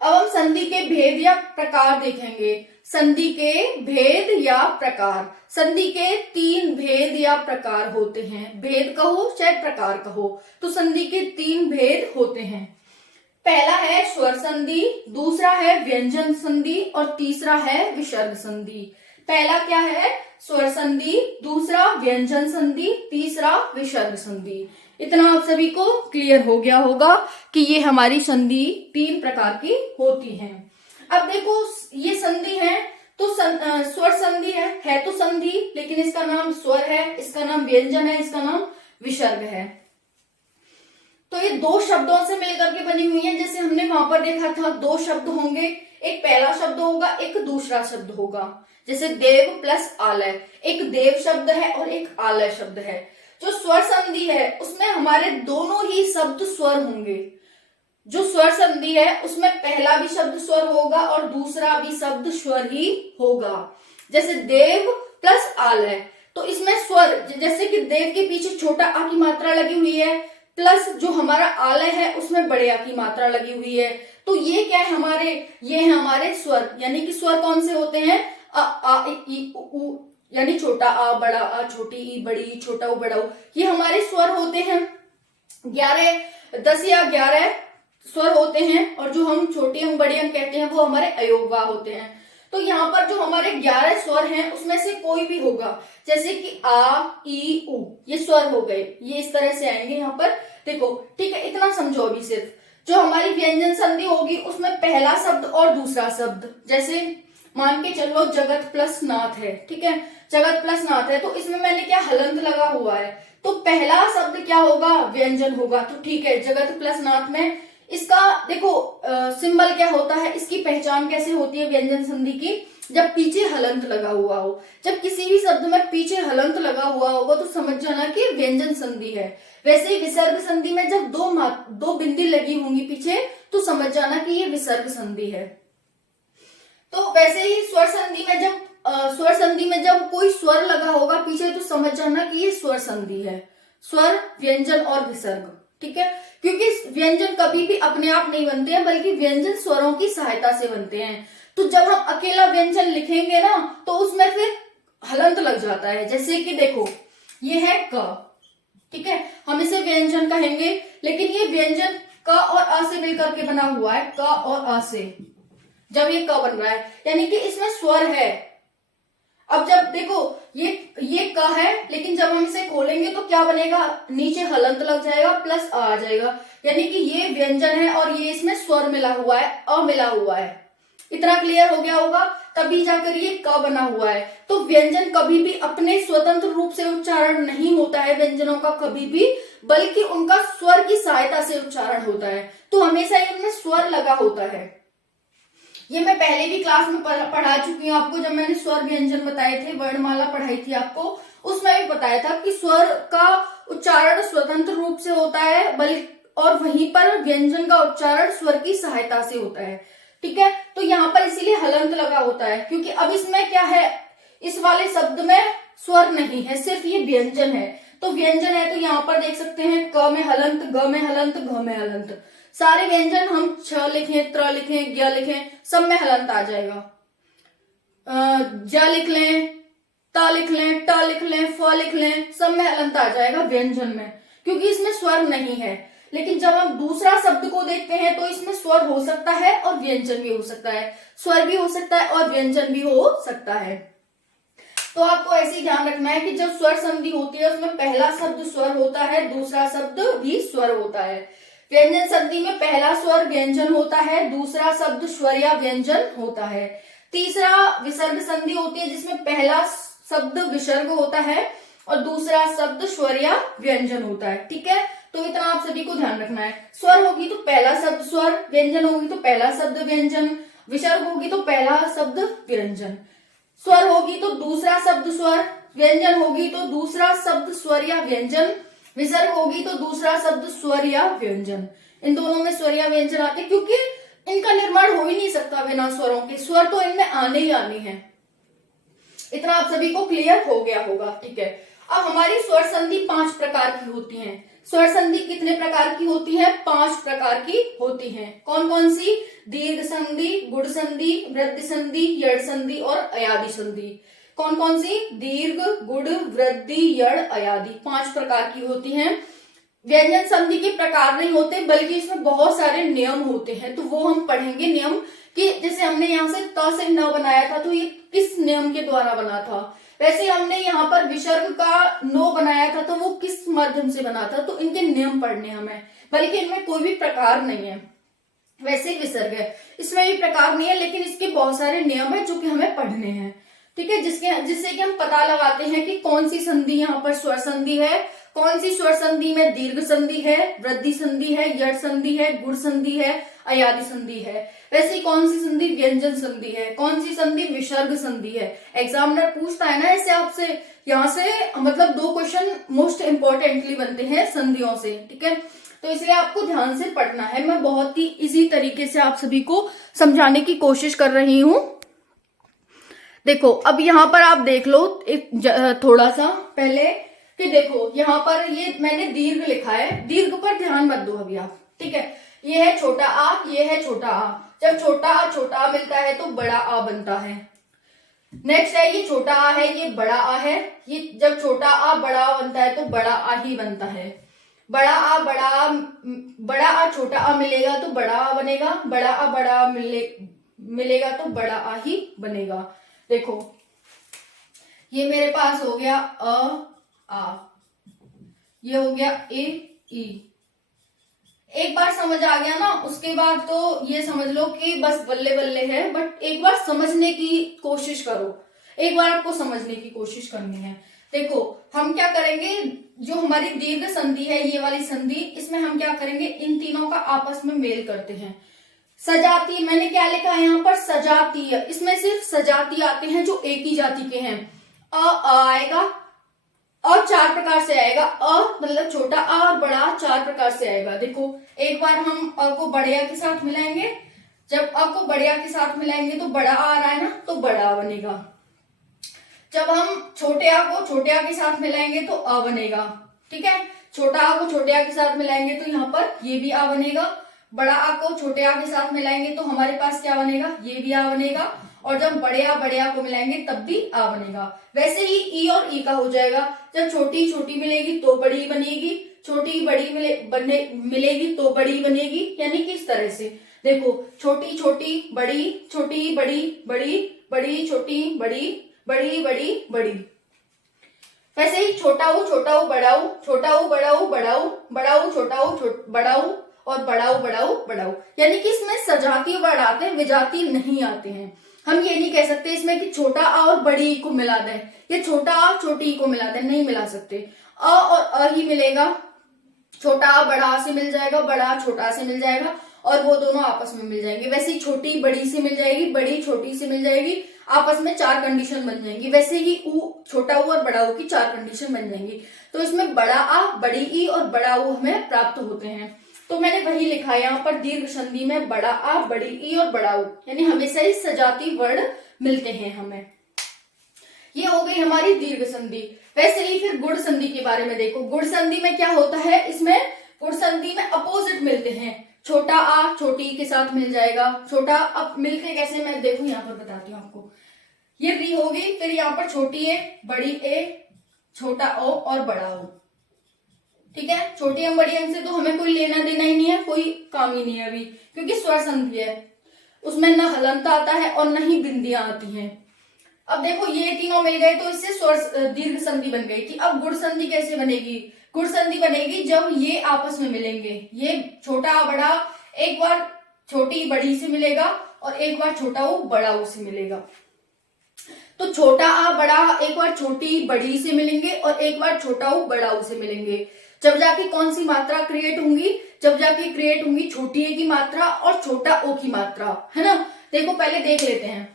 अब हम संधि के भेद या प्रकार देखेंगे। संधि के भेद या प्रकार, संधि के 3 भेद या प्रकार होते हैं। भेद कहो चाहे प्रकार कहो, तो संधि के 3 भेद होते हैं। पहला है स्वर संधि, दूसरा है व्यंजन संधि और तीसरा है विसर्ग संधि। पहला क्या है, स्वर संधि, दूसरा व्यंजन संधि, तीसरा विसर्ग संधि। इतना आप सभी को क्लियर हो गया होगा कि ये हमारी संधि 3 प्रकार की होती है। अब देखो ये संधि है तो स्वर संधि है तो संधि, लेकिन इसका नाम स्वर है, इसका नाम व्यंजन है, इसका नाम विसर्ग है। तो ये 2 शब्दों से मिलकर के बनी हुई है। जैसे हमने वहां पर देखा था 2 शब्द होंगे, एक पहला शब्द होगा, एक दूसरा शब्द होगा। जैसे देव प्लस आलय, एक देव शब्द है और एक आलय शब्द है। जो स्वर संधि है उसमें हमारे दोनों ही शब्द स्वर होंगे। जो स्वर संधि है उसमें पहला भी शब्द स्वर होगा और दूसरा भी शब्द स्वर ही होगा। जैसे देव प्लस आलय, तो इसमें स्वर, जैसे कि देव के पीछे छोटा आ की मात्रा लगी हुई है, प्लस जो हमारा आलय है उसमें बड़े आ की मात्रा लगी हुई है, तो ये क्या है ये है हमारे स्वर। यानी कि स्वर कौन से होते हैं, आ ई उ, यानी छोटा आ, बड़ा आ, छोटी ई, बड़ी ई, छोटा उ, बड़ा उ, ये हमारे स्वर होते हैं। 10 या 11 स्वर होते हैं और जो हम छोटे अंक बड़े अंक कहते हैं वो हमारे अयोगवा होते हैं। तो यहाँ पर जो हमारे 11 स्वर हैं उसमें से कोई भी होगा, जैसे कि आ, ई, उ, ये स्वर हो गए, ये इस तरह से आएंगे यहाँ पर। देखो ठीक है, इतना समझो अभी। सिर्फ जो हमारी व्यंजन संधि होगी उसमें पहला शब्द और दूसरा शब्द, जैसे मान के चलो जगत प्लस नाथ है, ठीक है, जगत प्लस नाथ है, तो इसमें मैंने क्या हलंत लगा हुआ है, तो पहला शब्द क्या होगा, व्यंजन होगा। तो ठीक है, जगत प्लस नाथ में इसका देखो सिंबल क्या होता है, इसकी पहचान कैसे होती है व्यंजन संधि की, जब पीछे हलंत लगा हुआ हो। जब किसी भी शब्द में पीछे हलंत लगा हुआ होगा तो समझ जाना कि व्यंजन संधि है। वैसे ही विसर्ग संधि में जब दो बिंदी लगी होंगी पीछे तो समझ जाना कि ये विसर्ग संधि है। तो वैसे ही स्वर संधि में जब कोई स्वर लगा होगा पीछे तो समझ जाना कि ये स्वर संधि है। स्वर, व्यंजन और विसर्ग, ठीक है, क्योंकि व्यंजन कभी भी अपने आप नहीं बनते हैं बल्कि व्यंजन स्वरों की सहायता से बनते हैं। तो जब हम अकेला व्यंजन लिखेंगे ना तो उसमें फिर हलंत लग जाता है। जैसे कि देखो ये है क, ठीक है, हम इसे व्यंजन कहेंगे, लेकिन ये व्यंजन क और अ से मिलकर के बना हुआ है, क और अ से। जब ये क बन रहा है यानी कि इसमें स्वर है। अब जब देखो ये क है, लेकिन जब हम इसे खोलेंगे तो क्या बनेगा, नीचे हलंत लग जाएगा प्लस आ जाएगा, यानी कि ये व्यंजन है और ये इसमें स्वर मिला हुआ है, अ मिला हुआ है। इतना क्लियर हो गया होगा, तभी जाकर ये क बना हुआ है। तो व्यंजन कभी भी अपने स्वतंत्र रूप से उच्चारण नहीं होता है व्यंजनों का कभी भी, बल्कि उनका स्वर की सहायता से उच्चारण होता है। तो हमेशा इनमें स्वर लगा होता है। ये मैं पहले भी क्लास में पढ़ा चुकी हूँ आपको, जब मैंने स्वर व्यंजन बताए थे, वर्णमाला पढ़ाई थी आपको, उसमें भी बताया था कि स्वर का उच्चारण स्वतंत्र रूप से होता है, बल्कि और वहीं पर व्यंजन का उच्चारण स्वर की सहायता से होता है। ठीक है, तो यहाँ पर इसीलिए हलंत लगा होता है, क्योंकि अब इसमें क्या है, इस वाले शब्द में स्वर नहीं है, सिर्फ ये व्यंजन है। तो व्यंजन है तो यहाँ पर देख सकते हैं क में हलंत, ग में हलंत, घ में हलंत। सारे व्यंजन हम छ लिखें, त्र लिखें, ज्ञ लिखें, सब में हलंत आ जाएगा। ज लिख लें, त लिख लें, ट लिख लें, फ लिख लें, सब में हलंत आ जाएगा व्यंजन में, क्योंकि इसमें स्वर नहीं है। लेकिन जब हम दूसरा शब्द को देखते हैं तो इसमें स्वर हो सकता है और व्यंजन भी हो सकता है, स्वर भी हो सकता है और व्यंजन भी हो सकता है। तो आपको ऐसे ही ध्यान रखना है कि जब स्वर संधि होती है उसमें पहला शब्द स्वर होता है, दूसरा शब्द भी स्वर होता है। व्यंजन संधि में पहला स्वर व्यंजन होता है, दूसरा शब्द स्वर या व्यंजन होता है। तीसरा विसर्ग संधि होती है जिसमें पहला शब्द विसर्ग होता है और दूसरा शब्द स्वर या व्यंजन होता है। ठीक है, तो इतना आप सभी को ध्यान रखना है। स्वर होगी तो पहला शब्द स्वर, व्यंजन होगी तो पहला शब्द व्यंजन, विसर्ग होगी तो पहला शब्द व्यंजन, स्वर होगी तो दूसरा शब्द स्वर, व्यंजन होगी तो दूसरा शब्द स्वर या व्यंजन, विसर्ग होगी तो दूसरा शब्द स्वर या व्यंजन। इन दोनों में स्वर या व्यंजन आते हैं, क्योंकि इनका निर्माण हो ही नहीं सकता बिना स्वरों के, स्वर तो इनमें आने ही आने हैं। इतना आप सभी को क्लियर हो गया होगा। ठीक है, अब हमारी स्वर संधि 5 प्रकार की होती है। स्वर संधि कितने प्रकार की होती है? 5 प्रकार की होती है। कौन कौन सी? दीर्घ संधि, गुड़ संधि, वृद्धि संधि, यड़ संधि और अयादि संधि। कौन कौन सी? दीर्घ, गुड़, वृद्धि, यड़, अयादि, 5 प्रकार की होती हैं। व्यंजन संधि के प्रकार नहीं होते, बल्कि इसमें बहुत सारे नियम होते हैं, तो वो हम पढ़ेंगे नियम, कि जैसे हमने यहाँ से त से न बनाया था तो ये किस नियम के द्वारा बना था, वैसे हमने यहाँ पर विसर्ग का नो बनाया था तो वो किस माध्यम से बना था, तो इनके नियम पढ़ने हमें, बल्कि इनमें कोई भी प्रकार नहीं है। वैसे ही विसर्ग है, इसमें भी प्रकार नहीं है, लेकिन इसके बहुत सारे नियम है जो कि हमें पढ़ने हैं। ठीक है, जिससे कि हम पता लगाते हैं कि कौन सी संधि यहाँ पर स्वर संधि है, कौन सी स्वर संधि में दीर्घ संधि है, वृद्धि संधि है, यड़ संधि है, गुड़ संधि है, अयादि संधि है। वैसे कौन सी संधि व्यंजन संधि है, कौन सी संधि विसर्ग संधि है। एग्जामिनर पूछता है ना ऐसे आपसे, यहाँ से मतलब 2 क्वेश्चन मोस्ट इंपॉर्टेंटली बनते हैं संधियों से। ठीक है, तो इसलिए आपको ध्यान से पढ़ना है। मैं बहुत ही इजी तरीके से आप सभी को समझाने की कोशिश कर रही हूं। देखो, अब यहाँ पर आप देख लो एक थोड़ा सा पहले कि देखो यहाँ पर ये मैंने दीर्घ लिखा है, दीर्घ पर ध्यान मत दो अभी आप। ठीक है, ये है छोटा आ, ये है छोटा आ। जब छोटा आ मिलता है तो बड़ा आ बनता है। नेक्स्ट है ये छोटा आ है, ये बड़ा आ है। ये जब छोटा आ बड़ा आ बनता है तो बड़ा आ ही बनता है। बड़ा आ छोटा आ मिलेगा तो बड़ा आ बनेगा, बड़ा आ मिलेगा तो बड़ा आ ही बनेगा। देखो ये मेरे पास हो गया आ, ये हो गया ए ई। एक बार समझ आ गया ना, उसके बाद तो ये समझ लो कि बस बल्ले बल्ले है, बट एक बार समझने की कोशिश करो, एक बार आपको समझने की कोशिश करनी है। देखो हम क्या करेंगे, जो हमारी दीर्घ संधि है ये वाली संधि, इसमें हम क्या करेंगे, इन तीनों का आपस में मेल करते हैं। सजातीय, मैंने क्या लिखा है यहाँ पर, सजातीय, इसमें सिर्फ सजातीय आते हैं जो एक ही जाति के हैं। अ आएगा, और 4 प्रकार से आएगा, अ मतलब छोटा आ और बड़ा आ 4 प्रकार से आएगा। देखो एक बार हम अ को बढ़िया के साथ मिलाएंगे, जब अ को बढ़िया के साथ मिलाएंगे तो बड़ा आ रहा है ना, तो बड़ा आ बनेगा। जब हम छोटे आ को छोटे आ के साथ मिलाएंगे तो अ बनेगा। ठीक है, छोटा आ को छोटे आ के साथ मिलाएंगे तो यहाँ पर ये भी आ बनेगा। बड़ा आ को छोटे आ के साथ मिलाएंगे तो हमारे पास क्या बनेगा, ये भी आ बनेगा। और जब बड़े आ को मिलाएंगे तब भी आ बनेगा। वैसे ही ई और ई का हो जाएगा, जब छोटी छोटी मिलेगी तो बड़ी बनेगी, छोटी बड़ी मिलेगी तो बड़ी बनेगी, यानी कि इस तरह से। देखो छोटी छोटी बड़ी, छोटी बड़ी बड़ी, बड़ी छोटी बड़ी, बड़ी बड़ी बड़ी। वैसे ही छोटा ऊ बड़ाऊ, छोटा ऊ बड़ाऊ बड़ाऊ, बड़ाऊ छोटा ऊ बड़ाऊ, और बढ़ाऊ बढ़ाऊ बढ़ाऊ, यानी कि इसमें सजाती वर्ड आते हैं, विजाती नहीं आते हैं। हम ये नहीं कह सकते इसमें कि छोटा आ और बड़ी ई को मिला दें, ये छोटा आ छोटी ई को मिला दें, नहीं मिला सकते। अ और अ ही मिलेगा, छोटा आ बड़ा आ से मिल जाएगा, बड़ा आ छोटा आ से मिल जाएगा और वो दोनों आपस में मिल जाएंगे। वैसे ही छोटी बड़ी से मिल जाएगी, बड़ी छोटी से मिल जाएगी, आपस में 4 कंडीशन बन जाएंगी। वैसे ही ऊ, छोटा ऊ और बड़ा ऊ की 4 कंडीशन बन जाएंगी। तो इसमें बड़ा आ, बड़ी ई और बड़ा ऊ हमें प्राप्त होते हैं। तो मैंने वही लिखा है यहाँ पर दीर्घ संधि में बड़ा आ, बड़ी ई और बड़ा ऊ, यानी हमेशा ही सजाती वर्ड मिलते हैं हमें। ये हो गई हमारी दीर्घ संधि। वैसे ही फिर गुण संधि के बारे में देखो। गुण संधि में क्या होता है, इसमें गुण संधि में अपोजिट मिलते हैं। छोटा आ छोटी ई के साथ मिल जाएगा। छोटा, अब मिलते कैसे मैं देखो यहाँ पर बताती हूँ आपको। ये री होगी, फिर यहाँ पर छोटी ए, बड़ी ए, छोटा ओ और बड़ा ओ। ठीक है, छोटी एम बड़ी एम से तो हमें कोई लेना देना ही नहीं है, कोई काम ही नहीं है अभी, क्योंकि स्वर संधि है, उसमें न हलंत आता है और न ही बिंदियां आती हैं। अब देखो ये तीनों मिल गए तो इससे स्वर दीर्घ संधि बन गई थी। अब गुण संधि कैसे बनेगी? गुण संधि बनेगी जब ये आपस में मिलेंगे। ये छोटा बड़ा एक बार छोटी बड़ी से मिलेगा और एक बार छोटा वो बड़ा ऊ से मिलेगा। तो छोटा आ बड़ा एक बार छोटी बड़ी से मिलेंगे और एक बार छोटा ऊ बड़ा ऊ से मिलेंगे। जब जाके कौन सी मात्रा क्रिएट होंगी? जब जाके क्रिएट होंगी छोटी ए की मात्रा और छोटा ओ की मात्रा, है ना। देखो पहले देख लेते हैं।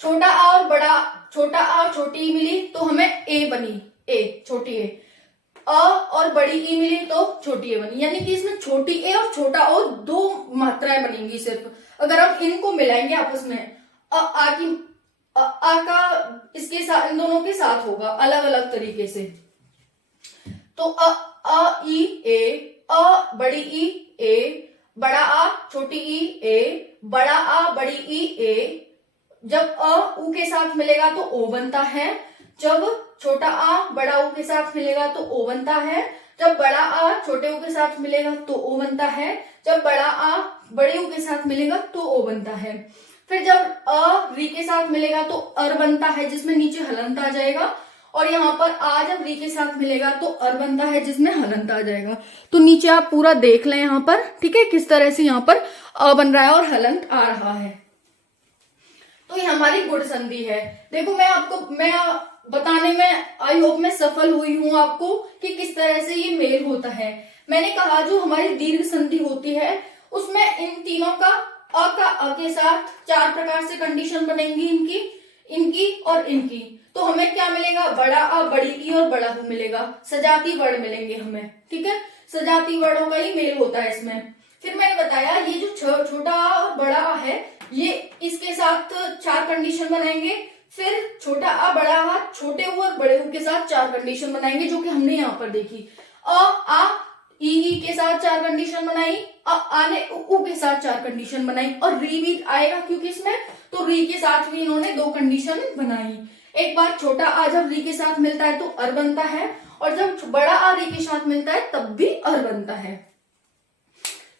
छोटा आ और बड़ा, छोटा आ और छोटी ई मिली तो हमें ए बनी, ए छोटी ए। अ और बड़ी ई मिली तो छोटी ए बनी, यानी कि इसमें छोटी ए और छोटा ओ 2 मात्राएं बनेंगी सिर्फ। अगर हम इनको मिलाएंगे आपस में, आ का इसके साथ, इन दोनों के साथ होगा अलग अलग तरीके से। तो अ ई ए, अ बड़ी ई ए, बड़ा आ छोटी ई ए, बड़ा आ बड़ी ई ए। जब अ उ के साथ मिलेगा तो ओ बनता है। जब छोटा आ बड़ा ऊ के साथ मिलेगा तो ओ बनता है। जब बड़ा आ छोटे ऊ के साथ मिलेगा तो ओ बनता है। जब बड़ा आ बड़े ऊ के साथ मिलेगा तो ओ बनता है। फिर जब अ री के साथ मिलेगा तो अर बनता है, जिसमें नीचे हलंत आ जाएगा। और यहाँ पर आ जब री के साथ मिलेगा तो अर बनता है, जिसमें हलंत आ जाएगा। तो नीचे आप पूरा देख लें यहाँ पर, ठीक है, किस तरह से यहाँ पर अ बन रहा है और हलंत आ रहा है। तो ये हमारी गुण संधि है। देखो मैं बताने में आई होप मैं सफल हुई हूं आपको कि किस तरह से ये मेल होता है। मैंने कहा जो हमारी दीर्घ संधि होती है उसमें इन तीनों का अ के साथ 4 प्रकार से कंडीशन बनेंगी, इनकी और इनकी। तो हमें क्या मिलेगा? बड़ा आ, बड़ी ई और बड़ा हु मिलेगा। सजाती वर्ड मिलेंगे हमें, ठीक है, सजाती वर्डों का ही मेल होता है इसमें। फिर मैंने बताया ये जो छोटा आ और बड़ा आ है, ये इसके साथ 4 कंडीशन बनाएंगे। फिर छोटा आ बड़ा आ छोटे ऊ और बड़े ऊ के साथ 4 कंडीशन बनाएंगे, जो कि हमने यहाँ पर देखी। आ ई के साथ 4 कंडीशन बनाई, आ ने उ के साथ 4 कंडीशन बनाई और री भी आएगा क्योंकि इसमें, तो री के साथ भी इन्होंने 2 कंडीशन बनाई। एक बार छोटा आ जब री के साथ मिलता है तो अर बनता है, और जब बड़ा आ री के साथ मिलता है तब भी अर बनता है।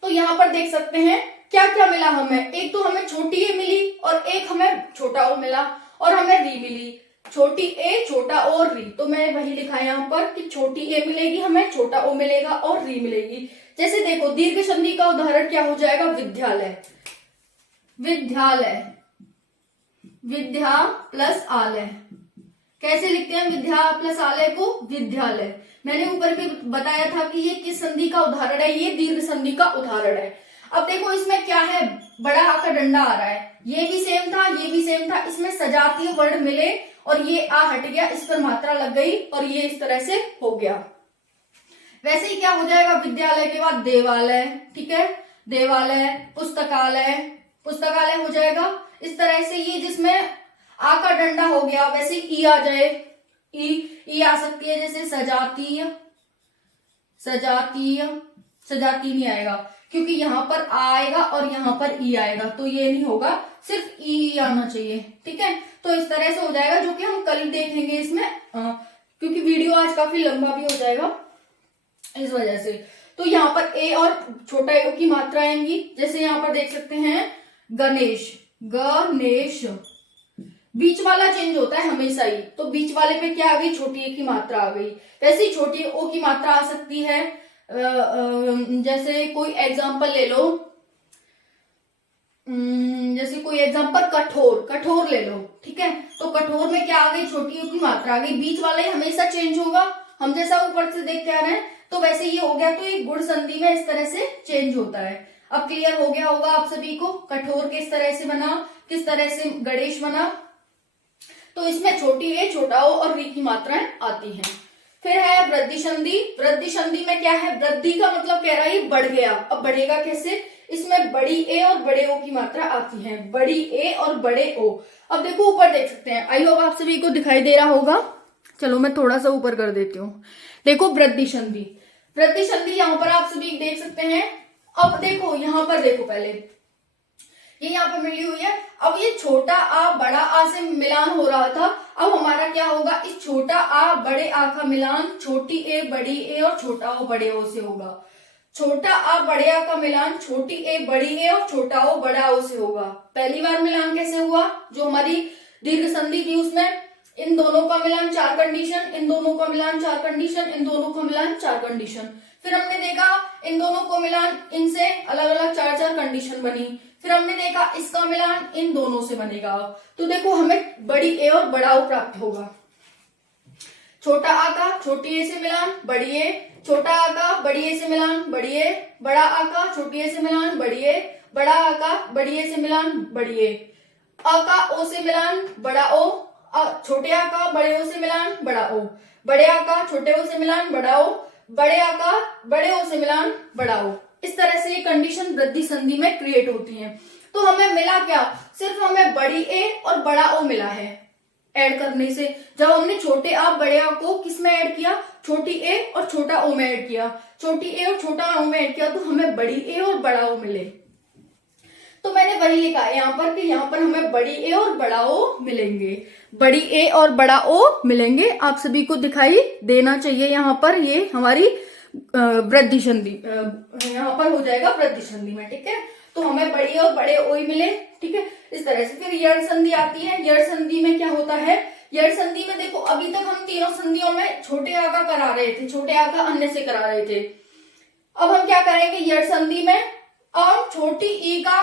तो यहाँ पर देख सकते हैं क्या क्या मिला हमें। एक तो हमें छोटी ए मिली और एक हमें छोटा ओ मिला और हमें री मिली। छोटी ए, छोटा ओ और री। तो मैंने वही लिखा है यहाँ पर कि छोटी ए मिलेगी हमें, छोटा ओ मिलेगा और री मिलेगी। जैसे देखो दीर्घ संधि का उदाहरण क्या हो जाएगा? विद्यालय। विद्यालय, विद्या प्लस आलय। कैसे लिखते हैं विद्या प्लस आलय को? विद्यालय। मैंने ऊपर भी बताया था कि ये किस संधि का उदाहरण है, ये दीर्घ संधि का उदाहरण है। अब देखो इसमें क्या है, बड़ा आ का डंडा आ रहा है, ये भी सेम था, ये भी सेम था, इसमें सजातीय वर्ड मिले और ये आ हट गया, इस पर मात्रा लग गई और ये इस तरह से हो गया। वैसे ही क्या हो जाएगा विद्यालय के बाद देवालय, ठीक है, देवालय, पुस्तकालय, पुस्तकालय हो जाएगा। इस तरह से ये जिसमें आ का डंडा हो गया, वैसे ई आ जाए, ई आ सकती है, जैसे सजातीय, सजातीय, सजाती नहीं आएगा क्योंकि यहाँ पर आ आएगा और यहाँ पर ई आएगा, तो ये नहीं होगा, सिर्फ ई आना चाहिए, ठीक है। तो इस तरह से हो जाएगा, जो कि हम कल देखेंगे इसमें, क्योंकि वीडियो आज काफी लंबा भी हो जाएगा इस वजह से। तो यहाँ पर ए और छोटा ए की मात्रा आएंगी, जैसे यहाँ पर देख सकते हैं गणेश, गणेश। बीच वाला चेंज होता है हमेशा ही, तो बीच वाले पे क्या आ गई? छोटी ए की मात्रा आ गई। वैसे ही छोटी ओ की मात्रा आ सकती है जैसे कोई एग्जाम्पल ले लो, जैसे कोई एग्जाम्पल कठोर, कठोर ले लो, ठीक है। तो कठोर में क्या आ गई, छोटी ओ की मात्रा आ गई, बीच वाला ही हमेशा चेंज होगा, हम जैसा ऊपर से देखते आ रहे हैं। तो वैसे ये हो गया, तो ये गुण संधि में इस तरह से चेंज होता है। अब क्लियर हो गया होगा आप सभी को कठोर किस तरह से बना, किस तरह से गणेश बना। तो इसमें छोटी ए, छोटा ओ और री की मात्राएं आती हैं। फिर है वृद्धि संधि। वृद्धि संधि में क्या है, वृद्धि का मतलब कह रहा है बढ़ गया। अब बढ़ेगा कैसे, इसमें बड़ी ए और बड़े ओ की मात्रा आती है, बड़ी ए और बड़े ओ। अब देखो ऊपर देख सकते हैं, आई होप आप सभी को दिखाई दे रहा होगा। चलो मैं थोड़ा सा ऊपर कर देती हूँ। देखो वृद्धि संधि, वृद्धि संधि यहाँ पर आप सभी देख सकते हैं। अब देखो यहाँ पर देखो, पहले ये यहाँ पर मिली हुई है। अब ये छोटा आ बड़ा आ से मिलान हो रहा था, अब हमारा क्या होगा, इस छोटा आ बड़े आ का मिलान छोटी ए बड़ी ए और छोटा ओ बड़े ओ से होगा। छोटा आ बड़े आ का मिलान छोटी ए बड़ी ए और छोटा ओ बड़ा ओ से होगा। पहली बार मिलान कैसे हुआ, जो हमारी दीर्घ संधि थी उसमें इन दोनों का मिलान 4 कंडीशन, इन दोनों का मिलान 4 कंडीशन, इन दोनों का मिलान 4 कंडीशन। फिर हमने देखा इन दोनों को मिलान इनसे अलग अलग 4-4 कंडीशन बनी। फिर हमने देखा इसका मिलान इन दोनों से बनेगा। तो देखो हमें बड़ी ए और बड़ा ओ प्राप्त होगा। छोटा आ का छोटी ए से मिलान बड़ी ए, छोटा आ का बड़ी ए से मिलान बड़ी ए, बड़ा आ का छोटी ए से मिलान बड़ी ए, बड़ा आ का बड़ी ए से मिलान बड़ी ए, आ का ओ से मिलान बड़ा ओ, छोटे आ का बड़े ओ से मिलान बड़ा ओ, बड़े आ का छोटे ओ से मिलान बड़ा ओ, बड़े आ का बड़े ओ से मिलान बड़ा ओ। इस तरह से ये कंडीशन वृद्धि संधि में क्रिएट होती है। तो हमें मिला क्या, सिर्फ हमें बड़ी ए और बड़ा ओ मिला है ऐड करने से। जब हमने छोटे आ बड़े आ को किस में ऐड किया, छोटी ए और छोटा ओ में ऐड किया, छोटी ए और छोटा ओ में ऐड किया, तो हमें बड़ी ए और बड़ा ओ मिले। तो मैंने वही लिखा है यहाँ पर कि यहाँ पर हमें बड़ी ए और बड़ा ओ मिलेंगे, बड़ी ए और बड़ा ओ मिलेंगे। आप सभी को दिखाई देना चाहिए यहाँ पर, ये हमारी वृद्धि संधि यहाँ पर हो जाएगा वृद्धि संधि में, ठीक है। तो हमें बड़ी और बड़े ओ ही मिले, ठीक है, इस तरह से। फिर यड़ संधि आती है। यड़ संधि में क्या होता है, यड़ संधि में देखो अभी तक हम तीनों संधियों में छोटे आ का करा रहे थे, छोटे आ का अन्य से करा रहे थे। अब हम क्या करेंगे, यड़ संधि में अब छोटी ई का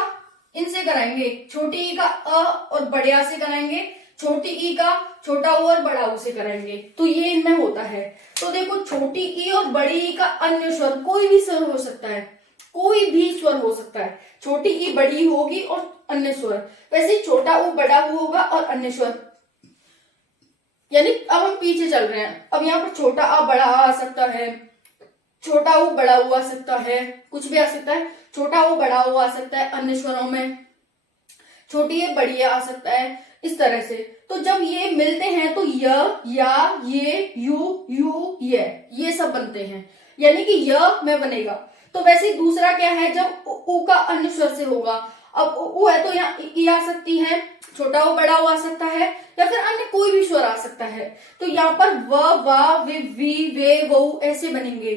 इनसे कराएंगे, छोटी ई का अ और बड़े आ से कराएंगे, छोटी ई का छोटा ओ और बड़ा ओ से कराएंगे। तो ये इनमें होता है। तो देखो छोटी ई और बड़ी ई का अन्य स्वर, कोई भी स्वर हो सकता है, कोई भी स्वर हो सकता है। छोटी ई बड़ी होगी और अन्य स्वर, वैसे छोटा ऊ बड़ा ऊ होगा और अन्य स्वर। यानी अब हम पीछे चल रहे हैं। अब यहाँ पर छोटा आ बड़ा आ सकता है, छोटा ऊ बड़ा ऊ आ सकता है, कुछ भी आ सकता है। छोटा ऊ बड़ा ऊ आ सकता है अन्य स्वरों में, छोटी ए बड़ी ए आ सकता है, इस तरह से। तो जब ये मिलते हैं तो य, या, ये, यू, ये सब बनते हैं, यानी कि य में बनेगा। तो वैसे दूसरा क्या है, जब उ का अन्य स्वर से होगा। अब उ है तो यहाँ ई आ सकती है, छोटा ओ बड़ा ओ आ सकता है, या फिर अन्य कोई भी स्वर आ सकता है। तो यहाँ पर व, वा, वी, वे, वो ऐसे बनेंगे।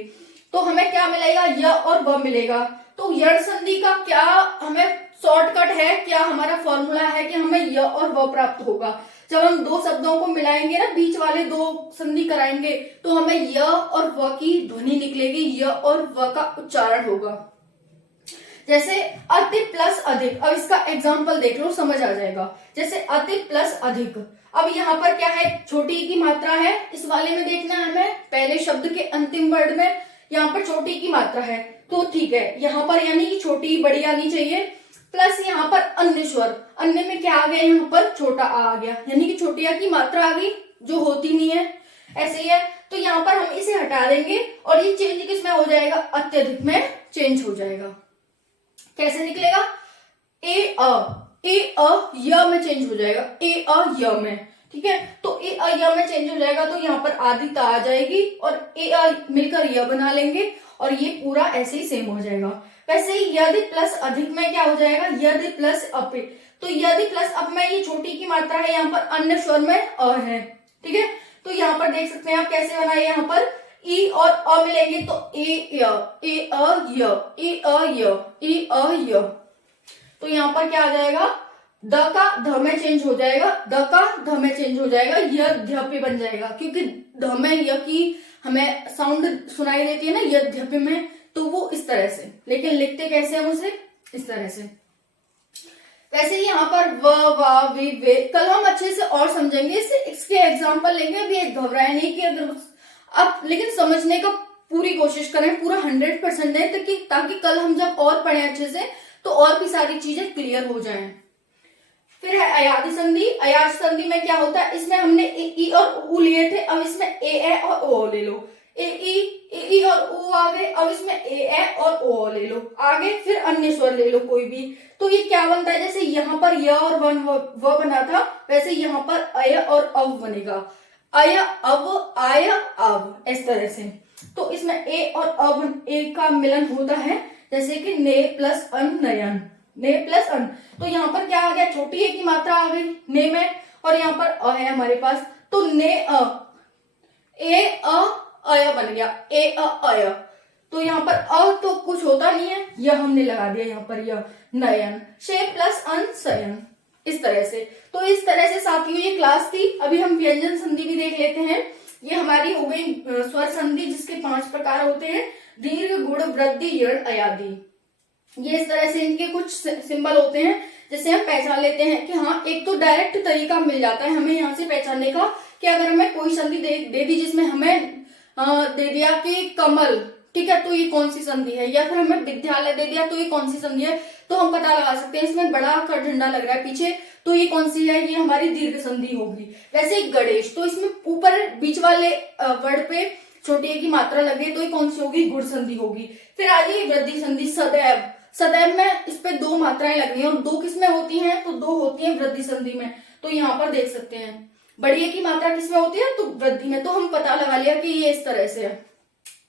तो हमें क्या मिलेगा, य और व मिलेगा। तो यड़ संधि का क्या हमें शॉर्टकट है, क्या हमारा फॉर्मूला है कि हमें य और व प्राप्त होगा। जब हम दो शब्दों को मिलाएंगे ना, बीच वाले दो संधि कराएंगे, तो हमें य और व की ध्वनि निकलेगी, य और व का उच्चारण होगा। जैसे अति प्लस अधिक, अब इसका एग्जाम्पल देख लो, समझ आ जाएगा। जैसे अति प्लस अधिक, अब यहाँ पर क्या है, छोटी की मात्रा है, इस वाले में देखना है हमें, पहले शब्द के अंतिम वर्ड में यहाँ पर छोटी की मात्रा है, तो ठीक है। यहाँ पर यानी कि छोटी बड़ी आनी चाहिए, प्लस यहाँ पर अन्य स्वर, अन्य में क्या आ गया, यहाँ पर छोटा आ गया, यानी कि छोटी आ की मात्रा आ गई, जो होती नहीं है, ऐसे ही है। तो यहाँ पर हम इसे हटा देंगे और ये चेंज किस में हो जाएगा, अत्यधिक में चेंज हो जाएगा। कैसे निकलेगा, ए अ य में चेंज हो जाएगा, ए अ य में, ठीक है। तो ए अ य में चेंज हो जाएगा, तो यहाँ पर आदिता आ जाएगी और ए अ मिलकर य बना लेंगे और ये पूरा ऐसे ही सेम हो जाएगा। वैसे ही यदि प्लस अधिक में क्या हो जाएगा, यदि प्लस अप, तो यदि प्लस अप में ये छोटी की मात्रा है, यहाँ पर अन्य स्वर में अ है, ठीक है। तो यहाँ पर देख सकते हैं आप कैसे बनाए, यहाँ पर ई और अ मिलेंगे तो ए अ य। तो यहाँ पर क्या आ जाएगा, द का ध में चेंज हो जाएगा, द का ध में चेंज हो जाएगा, य ध पे बन जाएगा, क्योंकि ध में य की हमें साउंड सुनाई देती है ना यद्यपि में, तो वो इस तरह से, लेकिन लिखते कैसे हम उसे, इस तरह से। वैसे ही यहाँ पर व वा वी वे, कल हम अच्छे से और समझेंगे इसके एग्जाम्पल लेंगे। अभी एक घबराए नहीं कि अगर आप, लेकिन समझने का पूरी कोशिश करें, पूरा 100% दें, ताकि कल हम जब और पढ़े अच्छे से तो और भी सारी चीजें क्लियर हो जाएं। फिर है अयादी संधि। अयादी संधि में क्या होता है, इसमें हमने ई और उ लिए थे, अब इसमें ए और ओ ले लो। ए और ओ आ गए, अब इसमें ए और ओ ले लो आगे, फिर अन्य स्वर ले लो कोई भी। तो ये क्या बनता है, जैसे यहाँ पर य और वन व बना था, वैसे यहाँ पर अय और अव बनेगा। अय अव आय अव, इस तरह से। तो इसमें ए और अव ए का मिलन होता है, जैसे कि ने प्लस अन नयन, ने प्लस अन। तो यहाँ पर क्या आ गया, छोटी ए की मात्रा आ गई ने में, और यहाँ पर अ है हमारे पास, तो ने अ, ए अ अय बन गया, ए अ अय। तो यहाँ पर अ तो कुछ होता नहीं है, यह हमने लगा दिया यहाँ पर, यह नयन, शे प्लस अन सयन, इस तरह से। तो इस तरह से साथियों ये क्लास थी। अभी हम व्यंजन संधि भी देख लेते हैं। ये हमारी हो गई स्वर संधि, जिसके 5 प्रकार होते हैं, दीर्घ, गुण, वृद्धि, यण, अयादी। ये इस तरह से इनके कुछ सिंबल होते हैं, जिससे हम पहचान लेते हैं कि हाँ, एक तो डायरेक्ट तरीका मिल जाता है हमें यहाँ से पहचानने का, कि अगर हमें कोई संधि दे दी जिसमें हमें दे दिया कि कमल, ठीक है, तो ये कौन सी संधि है, या फिर हमें विद्यालय दे दिया तो ये कौन सी संधि है, तो हम पता लगा सकते हैं। इसमें बड़ा का डंडा लग रहा है पीछे, तो ये कौन सी है, ये हमारी दीर्घ संधि होगी। वैसे ही गणेश, तो इसमें ऊपर बीच वाले वर्ड पे छोटी ए की मात्रा लगे, तो ये कौन सी होगी, गुण संधि होगी। फिर आ जाइए वृद्धि संधि। सदैव, सदैव में इस पे 2 मात्राएं लगनी है, और 2 किसमें होती हैं, तो 2 होती हैं वृद्धि संधि में। तो यहाँ पर देख सकते हैं बड़ी ए की मात्रा किसमें होती है, तो वृद्धि में। तो हम पता लगा लिया कि ये इस तरह से है।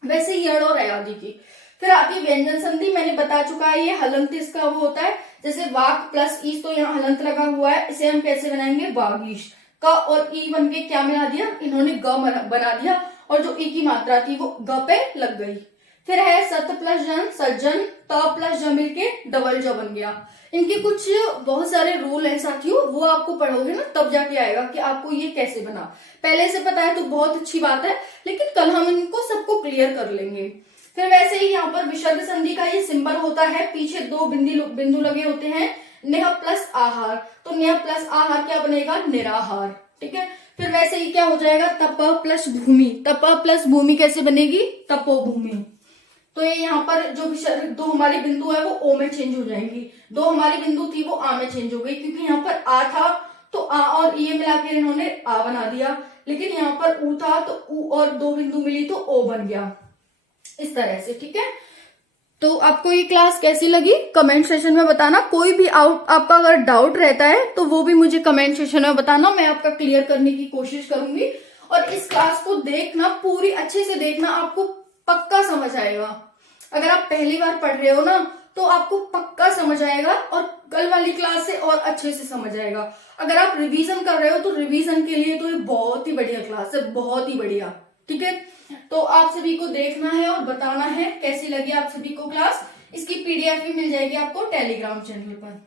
वैसे यण और अयादी की। फिर आती है व्यंजन संधि, मैंने बता चुका है, ये हलंत इसका वो होता है, जैसे वाक प्लस ईस, तो यहाँ हलंत लगा हुआ है, इसे हम कैसे बनाएंगे, वागीश। क और ई बन के क्या मिला दिया, इन्होंने ग बना दिया, और जो ई की मात्रा थी वो ग पे लग गई। फिर है सत प्लस जन, सज्जन, त प्लस ज मिलके डबल ज बन गया। इनके कुछ बहुत सारे रूल हैं साथियों, वो आपको पढ़ोगे ना तब जाके आएगा कि आपको ये कैसे बना। पहले से पता है तो बहुत अच्छी बात है, लेकिन कल हम इनको सबको क्लियर कर लेंगे। फिर वैसे ही यहाँ पर विशुद्ध संधि का ये सिंबल होता है, पीछे 2 बिंदु लगे होते हैं, नेह प्लस आहार, तो नेह प्लस आहार क्या बनेगा, निराहार, ठीक है। फिर वैसे ही क्या हो जाएगा, तप प्लस भूमि, तप प्लस भूमि कैसे बनेगी, तपोभूमि। तो ये यहाँ पर जो 2 हमारी बिंदु है वो ओ में चेंज हो जाएंगी, 2 हमारी बिंदु थी वो आ में चेंज हो गई, क्योंकि यहाँ पर आ था तो आ और ये मिला के इन्होंने आ बना दिया, लेकिन यहाँ पर ऊ था तो ऊ और 2 बिंदु मिली तो ओ बन गया, इस तरह से, ठीक है। तो आपको ये क्लास कैसी लगी कमेंट सेशन में बताना। कोई भी आपका अगर डाउट रहता है तो वो भी मुझे कमेंट सेशन में बताना, मैं आपका क्लियर करने की कोशिश करूंगी। और इस क्लास को देखना, पूरी अच्छे से देखना, आपको पक्का समझ आएगा। अगर आप पहली बार पढ़ रहे हो ना तो आपको पक्का समझ आएगा, और कल वाली क्लास से और अच्छे से समझ आएगा। अगर आप रिवीजन कर रहे हो तो रिवीजन के लिए तो ये बहुत ही बढ़िया क्लास है, बहुत ही बढ़िया, ठीक है। तो आप सभी को देखना है और बताना है कैसी लगी आप सभी को क्लास। इसकी पीडीएफ भी मिल जाएगी आपको टेलीग्राम चैनल पर।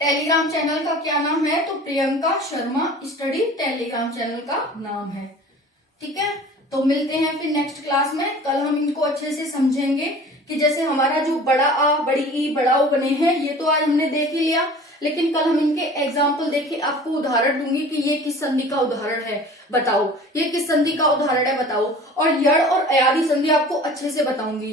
टेलीग्राम चैनल का क्या नाम है, तो Priyanka Sharma study Telegram channel का नाम है, ठीक है। तो मिलते हैं फिर नेक्स्ट क्लास में। कल हम इनको अच्छे से समझेंगे कि जैसे हमारा जो बड़ा आ, बड़ी ई, बड़ा ओ बने हैं, ये तो आज हमने देख ही लिया, लेकिन कल हम इनके एग्जाम्पल देखे, आपको उदाहरण दूंगी कि ये किस संधि का उदाहरण है बताओ, ये किस संधि का उदाहरण है बताओ। और यण और अयादी संधि आपको अच्छे से बताऊंगी,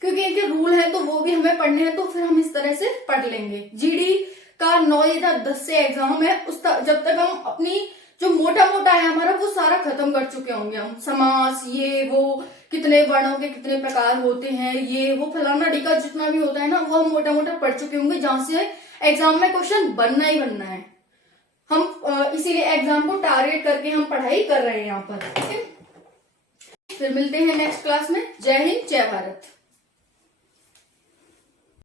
क्योंकि इनके रूल हैं तो वो भी हमें पढ़ने हैं, तो फिर हम इस तरह से पढ़ लेंगे। जीडी का 9 या 10 से एग्जाम है, जब तक हम अपनी जो मोटा मोटा है हमारा वो सारा खत्म कर चुके होंगे हम। समास, ये वो, कितने वर्णों के कितने प्रकार होते हैं, ये वो फलाना ढिका जितना भी होता है ना, वो हम मोटा मोटा पढ़ चुके होंगे, जहां से एग्जाम में क्वेश्चन बनना ही बनना है। हम इसीलिए एग्जाम को टारगेट करके हम पढ़ाई कर रहे हैं यहाँ पर, ठीक है। फिर मिलते हैं नेक्स्ट क्लास में। जय हिंद, जय भारत।